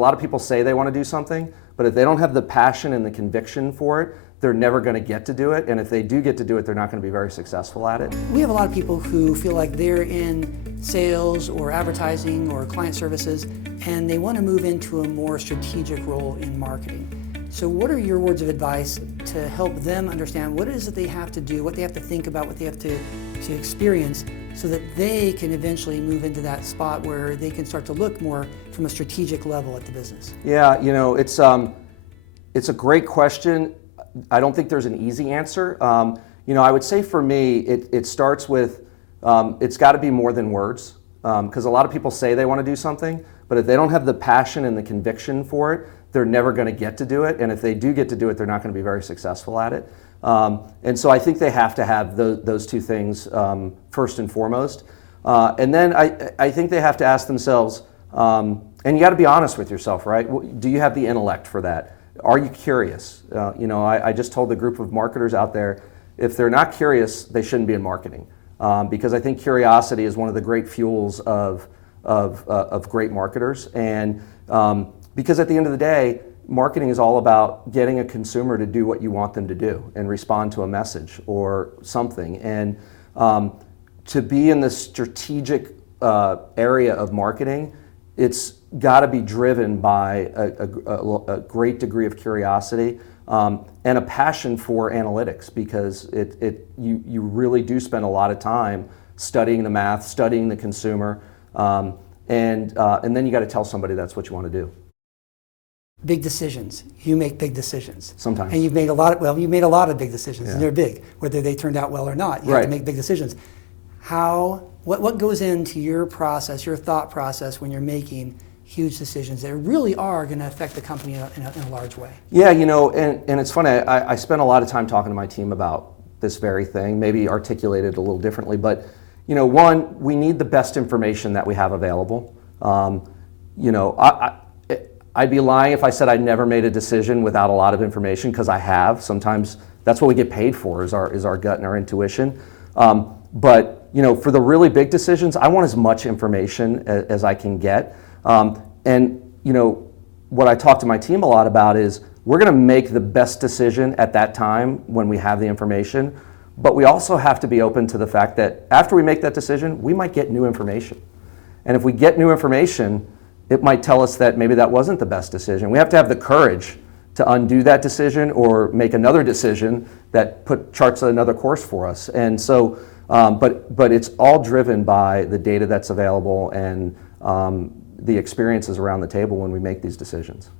lot of people say they want to do something, but if they don't have the passion and the conviction for it, they're never going to get to do it. And if they do get to do it, they're not going to be very successful at it. We have a lot of people who feel like they're in sales or advertising or client services, and they want to move into a more strategic role in marketing. So what are your words of advice to help them understand what it is that they have to do, what they have to think about, what they have to experience, so that they can eventually move into that spot where they can start to look more from a strategic level at the business? Yeah, you know, it's a great question. I don't think there's an easy answer. You know, I would say for me, it starts with, it's got to be more than words, because a lot of people say they want to do something, but if they don't have the passion and the conviction for it, they're never going to get to do it. And if they do get to do it, they're not going to be very successful at it. And so I think they have to have those two things first and foremost. And then I think they have to ask themselves, and you got to be honest with yourself, right? Do you have the intellect for that? Are you curious? You know, I just told the group of marketers out there, if they're not curious, they shouldn't be in marketing. Because I think curiosity is one of the great fuels of great marketers. And because at the end of the day, marketing is all about getting a consumer to do what you want them to do and respond to a message or something. And to be in the strategic area of marketing, it's got to be driven by a great degree of curiosity and a passion for analytics, because you really do spend a lot of time studying the math, studying the consumer, and then you got to tell somebody that's what you want to do. Big decisions. You make big decisions. Sometimes. And you've made a lot of big decisions, and they're big, whether they turned out well or not. You have to make big decisions. What goes into your process, your thought process, when you're making huge decisions that really are going to affect the company in a large way? Yeah, you know, and it's funny, I spent a lot of time talking to my team about this very thing, maybe articulated a little differently, but you know, one, we need the best information that we have available. You know, I'd be lying if I said I never made a decision without a lot of information, because I have. Sometimes that's what we get paid for, is our gut and our intuition. But you know, for the really big decisions, I want as much information as I can get. And you know, what I talk to my team a lot about is we're going to make the best decision at that time when we have the information. But we also have to be open to the fact that after we make that decision, we might get new information. And if we get new information, it might tell us that maybe that wasn't the best decision. We have to have the courage to undo that decision or make another decision that charts another course for us. And so, but it's all driven by the data that's available and the experiences around the table when we make these decisions.